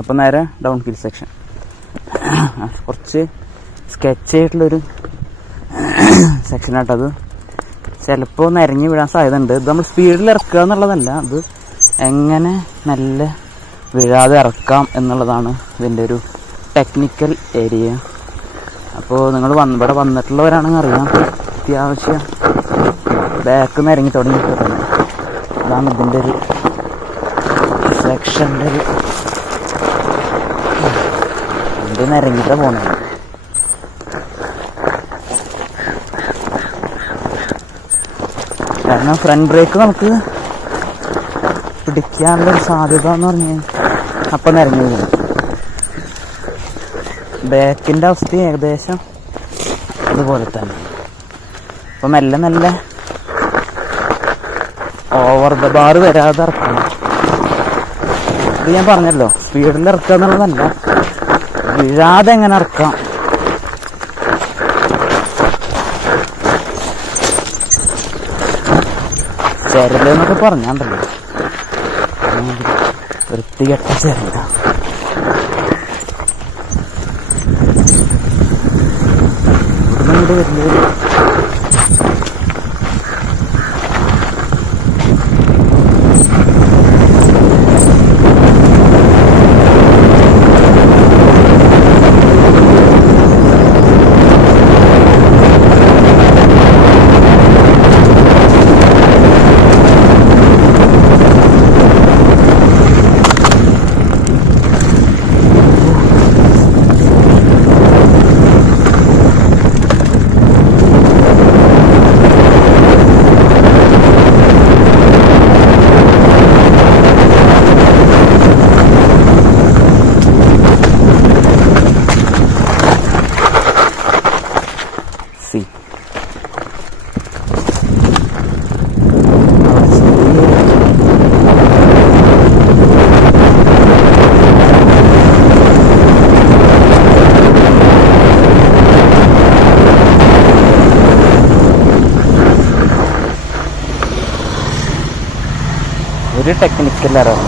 അപ്പം നേരെ down hill section കുറച്ച് സ്കെച്ച് ആയിട്ടുള്ളൊരു സെക്ഷനായിട്ടത് ചിലപ്പോൾ നിരങ്ങി വീഴാൻ സാധ്യതയുണ്ട്. ഇത് നമ്മൾ സ്പീഡിൽ ഇറക്കുക എന്നുള്ളതല്ല അത് എങ്ങനെ നല്ല വീഴാതെ ഇറക്കാം എന്നുള്ളതാണ് ഇതിന്റെ ഒരു ടെക്നിക്കൽ ഏരിയ അപ്പോൾ നിങ്ങൾ വന്ന് ഇവിടെ വന്നിട്ടുള്ളവരാണെങ്കിൽ അറിയാം. അത്യാവശ്യം ബാക്ക് നിരങ്ങി തുടങ്ങിയിട്ടുണ്ട് അതാണ് ഇതിന്റെ ഒരു സെക്ഷന്റെ ഒരു ഇത് നിരങ്ങിട്ട് പോണേ? കാരണം ഫ്രണ്ട് ബ്രേക്ക് നമുക്ക് പിടിക്കാനുള്ള ഒരു സാധ്യത എന്ന് പറഞ്ഞാൽ അപ്പം നിറഞ്ഞു വീഴും ബാക്കിന്റെ അവസ്ഥ ഏകദേശം അതുപോലെ തന്നെ. അപ്പം മെല്ലെ മെല്ലെ ഓവർ ദ ബാർ വരാതെ ഇറക്കണം. ഇത് ഞാൻ പറഞ്ഞല്ലോ. സ്പീഡിൽ ഇറക്കുക എന്നുള്ളതല്ല. വീഴാതെ എങ്ങനെ ഇറക്കാം? ചെരലെന്നൊക്കെ പറഞ്ഞാണ്ടല്ലോ. വൃത്തികെട്ട ചെരല വരുന്നത് ഒരു ടെക്നിക്കൽ അറിയാം